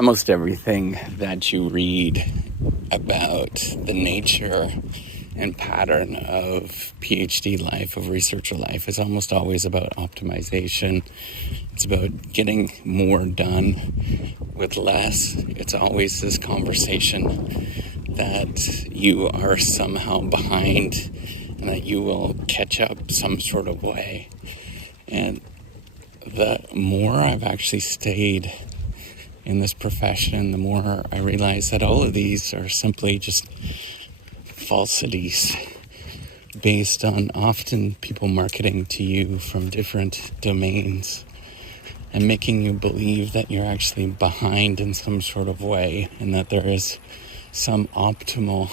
almost everything that you read about the nature and pattern of PhD life, of researcher life, is almost always about optimization. It's about getting more done with less. It's always this conversation that you are somehow behind and that you will catch up some sort of way. And the more I've actually stayed in this profession, the more I realize that all of these are simply just falsities based on often people marketing to you from different domains and making you believe that you're actually behind in some sort of way and that there is some optimal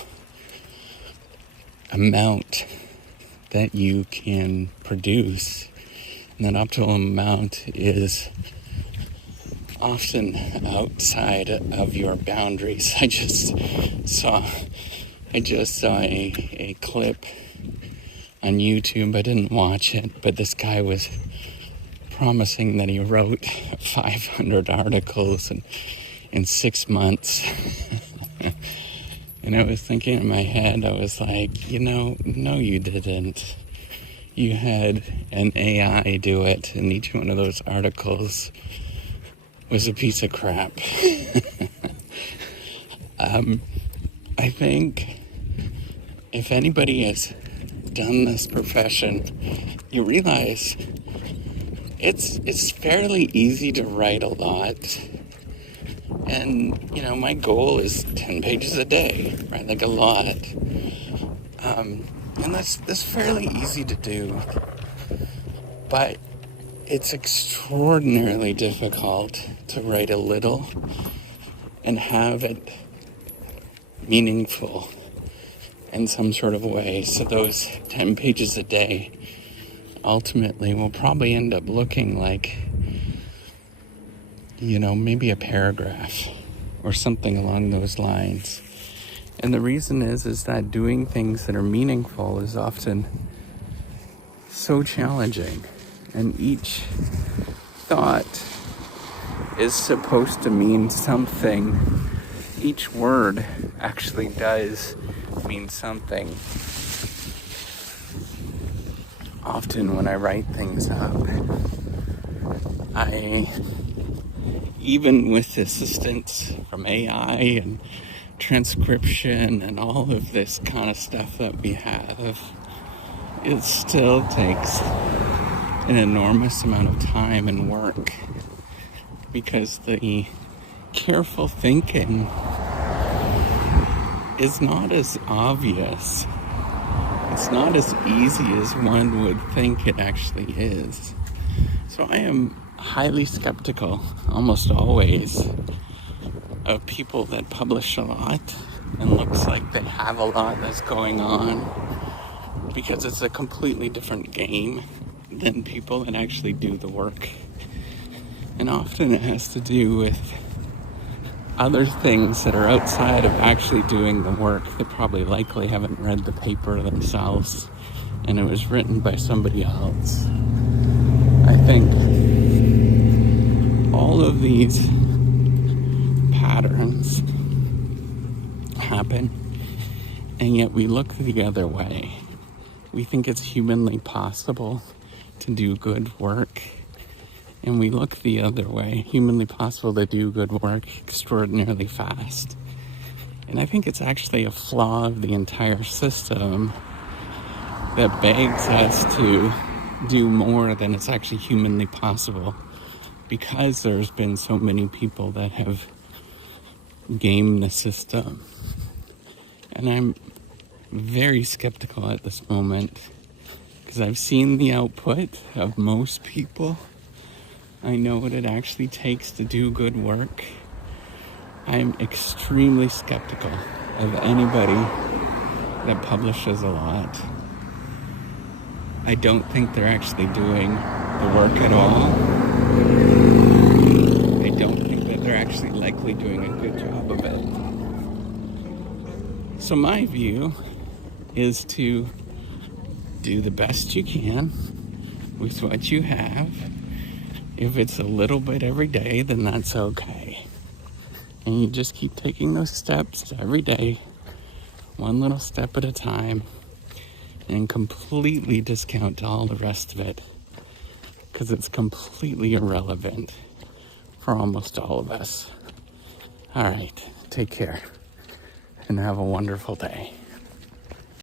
amount that you can produce. And that optimal amount is often outside of your boundaries. I just saw a clip on YouTube. I didn't watch it, but this guy was promising that he wrote 500 articles in 6 months. And I was thinking in my head, I was like, no, you didn't. You had an AI do it, and each one of those articles was a piece of crap. I think if anybody has done this profession, you realize it's fairly easy to write a lot. And, my goal is 10 pages a day, right? Like a lot. And that's fairly easy to do. But it's extraordinarily difficult to write a little and have it meaningful in some sort of way. So those 10 pages a day ultimately will probably end up looking like, maybe a paragraph or something along those lines. And the reason is that doing things that are meaningful is often so challenging. And each thought is supposed to mean something. Each word actually does mean something. Often when I write things up, even with assistance from AI and transcription and all of this kind of stuff that we have, it still takes an enormous amount of time and work because the careful thinking is not as obvious. It's not as easy as one would think it actually is. So I am highly skeptical, almost always, of people that publish a lot and looks like they have a lot that's going on, because it's a completely different game than people that actually do the work. And often it has to do with other things that are outside of actually doing the work. They probably likely haven't read the paper themselves and it was written by somebody else. I think all of these patterns happen, and yet we look the other way. We think it's humanly possible to do good work, and we look the other way. Humanly possible to do good work extraordinarily fast. And I think it's actually a flaw of the entire system that begs us to do more than it's actually humanly possible, because there's been so many people that have gamed the system. And I'm very skeptical at this moment, because I've seen the output of most people. I know what it actually takes to do good work. I'm extremely skeptical of anybody that publishes a lot. I don't think they're actually doing the work at all. I don't think that they're actually likely doing a good job of it. So my view is to do the best you can with what you have. If it's a little bit every day, then that's okay. And you just keep taking those steps every day, one little step at a time, and completely discount all the rest of it because it's completely irrelevant for almost all of us. All right, take care and have a wonderful day.